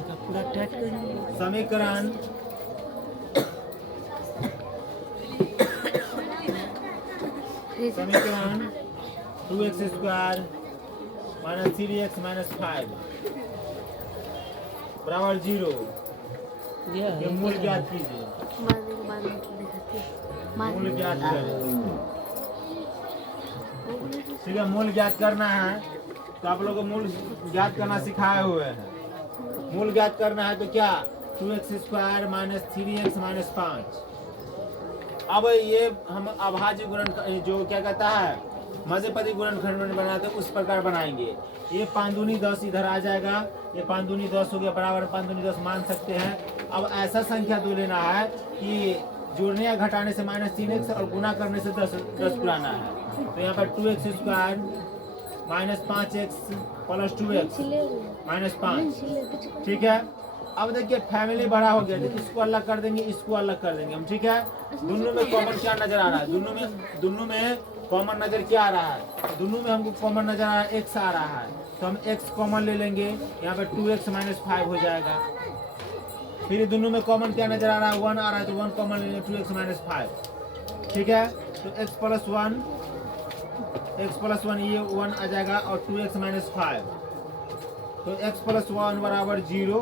पूरा टाइट कर समीकरण समीकरण 2x² माइनस 3x माइनस 5 बराबर 0 के मूल ज्ञात कीजिए। मूल ज्ञात करें। ठीक है, मूल ज्ञात करना है तो आप लोगों को मूल ज्ञात करना सिखाए हुए हैं। मूल ज्ञात करना है तो क्या 2x² माइनस 3x माइनस 5। अब ये हम अभाज्य गुणन जो क्या कहता है मध्यपदी गुणनखंड बनाते हैं उस प्रकार बनाएंगे। ये 5 दूनी 10 इधर आ जाएगा, ये 5 दूनी 10 हो गया बराबर 5 दूनी 10 मान सकते हैं। अब ऐसा संख्या दो लेना है कि जोड़ने या घटाने से माइनस 3x और गुना करने से 10 पुराना है। तो यहाँ पर 2x² minus 5x plus 2x minus 5। ठीक है, अब देखिए फैमिली बड़ा हो गया, तो इसको अलग कर देंगे, इसको अलग कर देंगे हम। ठीक है, दोनों में कॉमन क्या नजर आ रहा है? दोनों में कॉमन नजर क्या आ रहा है? दोनों में हमको कॉमन नजर आ रहा है x आ रहा है, तो हम x कॉमन ले लेंगे। यहाँ पे 2x माइनस 5 हो जाएगा। फिर दोनों में कॉमन क्या नजर आ रहा है? 1 आ रहा है, तो 1 कॉमन ले लेंगे, 2x माइनस 5। ठीक है, तो x प्लस 1 ये 1 आ जाएगा और 2x माइनस 5। तो x प्लस 1 बराबर 0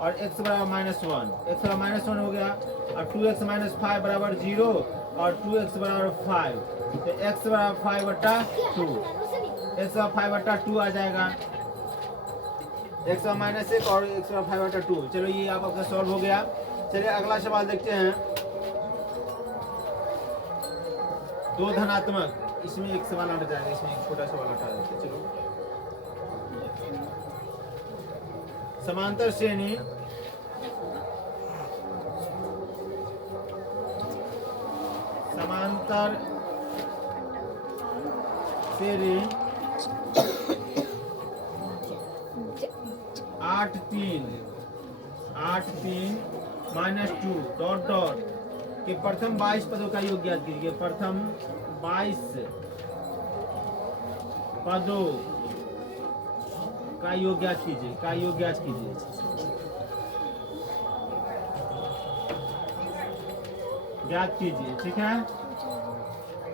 और x बराबर -1। x बराबर -1 हो गया और 2x माइनस 5 बराबर 0 और 2x बराबर 5। तो x बराबर 5/2, x बराबर 5/2 आ जाएगा। x बराबर -1 और x बराबर 5/2। चलो ये आपका सॉल्व हो गया। चलिए अगला सवाल देखते हैं। 2 धनात्मक, इसमें एक सवाल हट जाएगा, इसमें एक छोटा सवाल हटा देते। चलो समांतर श्रेणी समांतर श्रेणी 8 3 -2 डॉट डॉट के प्रथम 22 पदों का योग ज्ञात कीजिए। प्रथम 22 पदों का योग ज्ञात कीजिए। ज्ञात कीजिए। ठीक है,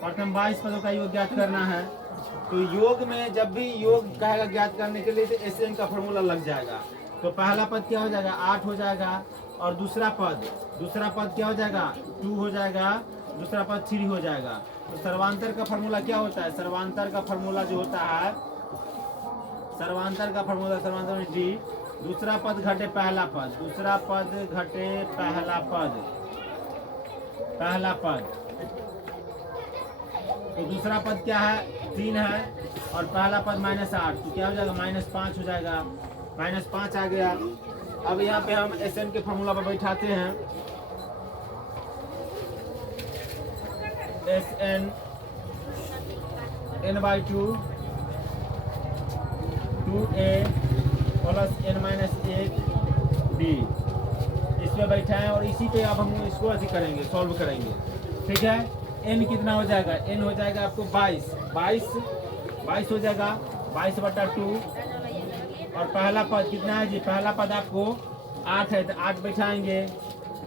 प्रथम 22 पदों का योग ज्ञात करना है। तो योग में जब भी योग कहेगा ज्ञात करने के लिए तो एसएन का फॉर्मूला लग जाएगा। तो पहला पद क्या हो जाएगा? 8 हो जाएगा और दूसरा पद क्या हो जाएगा? 2 हो जाएगा, दूसरा पद 3 हो जाएगा। तो सर्वांतर का फॉर्मूला क्या होता है? सर्वांतर का फॉर्मूला जो होता है, सर्वांतर में d, दूसरा पद घटे पहला पद, पहला पद। तो दूसरा पद क्या है? 3 है और पहला पद -8, तो क्या हो जाएगा? -5 हो जाएगा। -5 आ गया। अब यहाँ पे हम SN के फॉर्मूला पर बैठाते हैं। SN n/2 2a plus n-1 d इस पे बैठाएं और इसी पे अब हम इसको ऐसे करेंगे, सॉल्व करेंगे। ठीक है, n कितना हो जाएगा? n हो जाएगा आपको 22 हो जाएगा, 22/2। और पहला पद कितना है जी? पहला पद आपको 8 है, तो 8 बैठाएंगे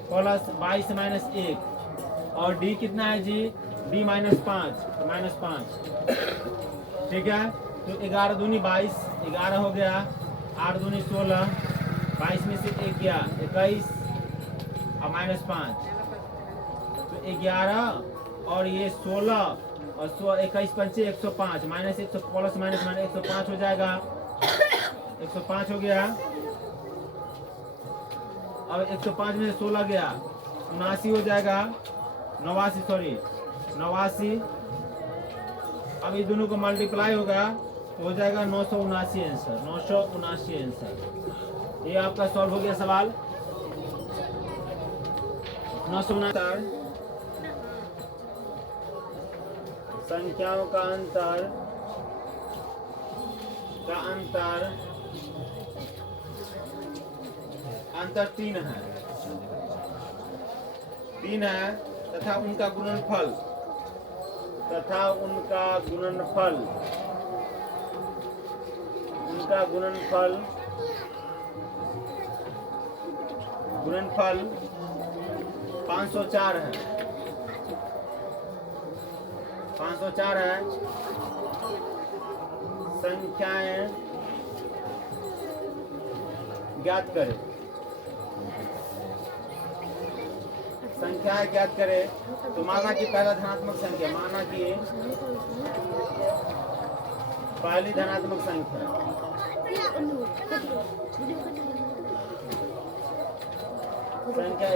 प्लस 22 -1 और d कितना है जी? d -5। ठीक है, तो 11 दूनी 22, 11 हो गया, 8 दूनी 16, 22 में से 1 गया 21 और -5, तो 11 और ये 16 और 21 पंचे 105, -100 प्लस -105 हो जाएगा। 105 हो गया। अब 105 में 16 गया, 79 हो जाएगा, 89। अब ये दोनों को मल्टीप्लाई होगा तो हो जाएगा 979 आंसर। 979 आंसर। ये आपका सॉल्व हो गया सवाल। 979 संख्याओं का अंतर 3 है तथा उनका गुणनफल गुणनफल 504 है, 504 है। संख्याएं ज्ञात करें, संख्याएं ज्ञात करें। तो माना कि पहला धनात्मक संख्या, माना कि पहली धनात्मक संख्या संख्या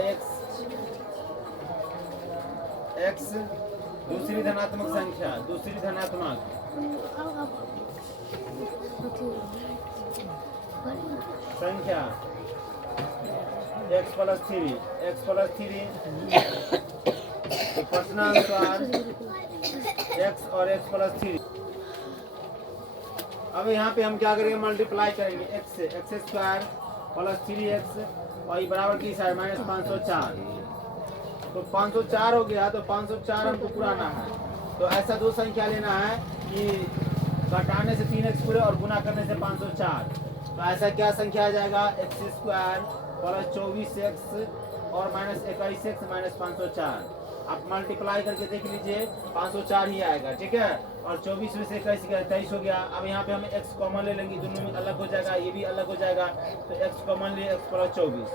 x, दूसरी धनात्मक संख्या, दूसरी धनात्मक संख्या x + 3, तो प्रश्नानुसार x और x + 3। अब यहाँ पे हम क्या करेंगे, मल्टीप्लाई करेंगे x से, x² + 3x और ये बराबर की साइड -504। तो 504 हो गया, तो 504 हमको पुराना है। तो ऐसा दो संख्या लेना है कि घटाने से 3x पूरे और गुना करने से 504। तो ऐसा क्या संख्या आ जाएगा, x² + 24x और -21x -504। आप मल्टीप्लाई करके देख लीजिए, 504 ही आएगा, ठीक है। और 24 में से 21 गया, 23 हो गया। अब यहाँ पे हम x कॉमन ले लेंगे, दोनों में अलग हो जाएगा, ये भी अलग हो जाएगा। तो x कॉमन लिए, x + 24।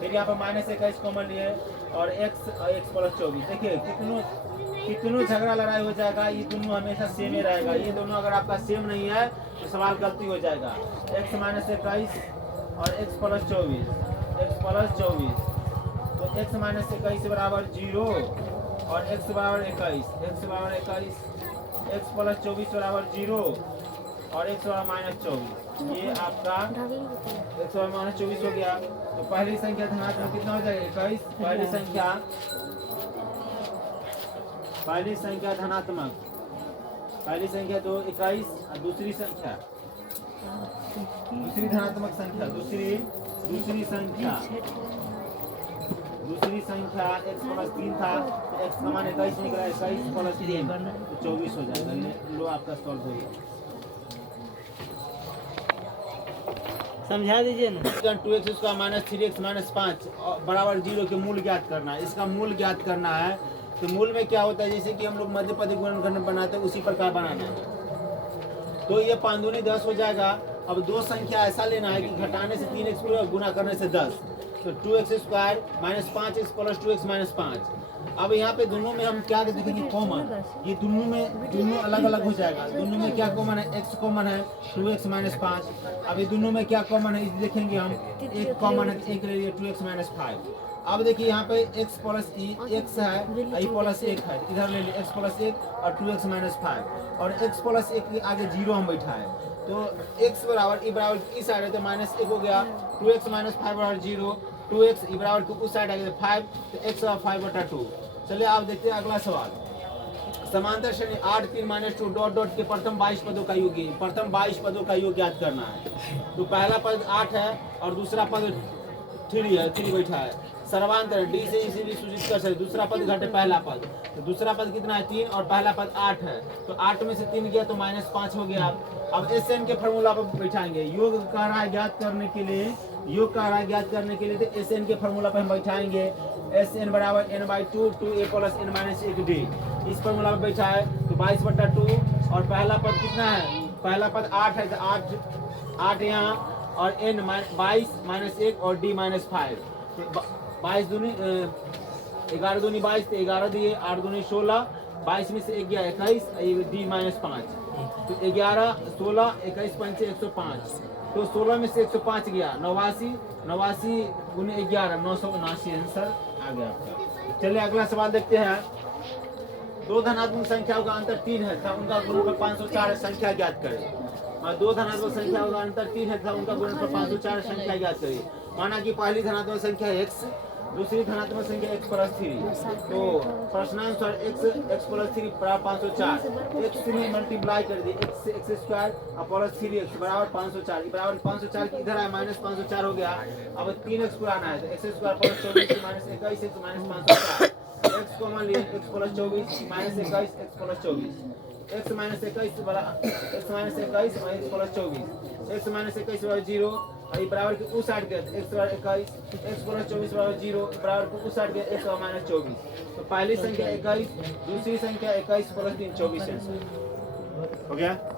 फिर यहाँ पर -21 कॉमन लिए और x और x + 24। देखिए कितनों झगड़ा लड़ाई हो जाएगा, ये दोनों हमेशा सेम ही रहेगा। ये दोनों अगर आपका सेम नहीं है तो सवाल गलती हो जाएगा। x - 21 और x + 24, x + 24। तो x - 21 बराबर 0 और x बराबर 21, x बराबर 21, x + 24 बराबर 0 और x बराबर -24। ये आपका x बराबर -24 हो गया। तो पहली संख्या धनात्मक कितना हो जाएगा, 21। पहली संख्या धनात्मक, पहली संख्या तो 21 और दूसरी धनात्मक संख्या, दूसरी संख्या x + 3 था। तो x का मान 21 निकला, 21 + 3 तो 24 हो जाएगा। लो आपका सॉल्व हो गया। समझा दीजिए ना। 2x² - 3x - 5 बराबर 0 के मूल ज्ञात करना है। इसका मूल ज्ञात करना है। तो मूल में क्या होता है, जैसे कि हम लोग मध्यपदी गुणनखंड बनाते हैं, उसी प्रकार बनाना है। तो ये 5 दूनी 10 हो जाएगा। अब दो संख्या ऐसा लेना है कि घटाने से 3x पूरे और गुना करने से 10। तो 2x² - 5x + 2x - 5। अब यहाँ पे दोनों में हम क्या देखेंगे, कॉमन। ये दोनों अलग अलग हो जाएगा। दोनों में क्या कॉमन है, x कॉमन है, 2x - 5। अब ये दोनों में क्या कॉमन है, देखेंगे हम। एक कॉमन है, एक ले लिए 2x - 5। अब देखिए यहाँ पे x + x है, y + 1 है, इधर ले लिए x + 1 और 2x - 5 और x + 1 के आगे 0 हम बैठाए। तो x बराबर e बराबर इस साइड है तो -1 हो गया। 2x - 5 बराबर 0, 2x e बराबर उस साइड आ गया 5, तो x बराबर 5/2। चलिए आप देखते हैं अगला सवाल। समांतर श्रेणी 8 3 -2 डॉट के प्रथम 22 पदों का योग, प्रथम 22 पदों का योग ज्ञात करना है। तो पहला पद 8 है और दूसरा पद 3 है, 3 बैठा है। सर्वांतर d से इसे भी सूचित कर सकते। दूसरा पद घटे पहला पद, तो दूसरा पद कितना है, 3 और पहला पद 8 है। तो 8 में से 3 गया तो -5 हो गया। अब SN के फॉर्मूला पर बैठाएंगे। योग कह रहा है ज्ञात करने के लिए, तो SN के फॉर्मूला पर हम बैठाएंगे। SN बराबर n/2 2a + n - 1d। इस फॉर्मूला में बैठा है तो 22/2 और पहला पद कितना है, पहला पद 8 है तो 8 यहाँ और n 22 - 1 और d -5। तो 22 दूनी 11 दूनी 22, तो 11 दिए, 8 दूनी 16, 22 में से 1 गया 21, d -5। तो 11 16 21 5 105। तो 16 में से 105 गया, 89 गुने 11 979 आंसर आ गया आपका। चलिए अगला सवाल देखते हैं। दो धनात्मक संख्याओं का अंतर 3 है था, उनका गुणनफल 504 संख्या ज्ञात करें। और दो धनात्मक संख्याओं का अंतर 3 है था, उनका गुणनफल 504 संख्या ज्ञात करें। माना कि पहली धनात्मक संख्या x, दूसरी धनात्मक संख्या x + 3। तो प्रश्नानुसार x + 3 बराबर 504। x से मल्टीप्लाई कर दिए, x से x² और +3x बराबर 504। बराबर 504 की इधर आया, -504 हो गया। अब 3x पुराना है तो x² + 24 - 21x -504। x को मान लिए, x + 24 - 21 x + 24। x - 21 x - 24, x - 21 बराबर 0 और ये बराबर के उस साइड के x बराबर 21, x प्लस 24 बराबर 0, बराबर के उस साइड के x माइनस 24। तो पहली संख्या 21, दूसरी संख्या 21 प्लस 3 24 है। हो गया।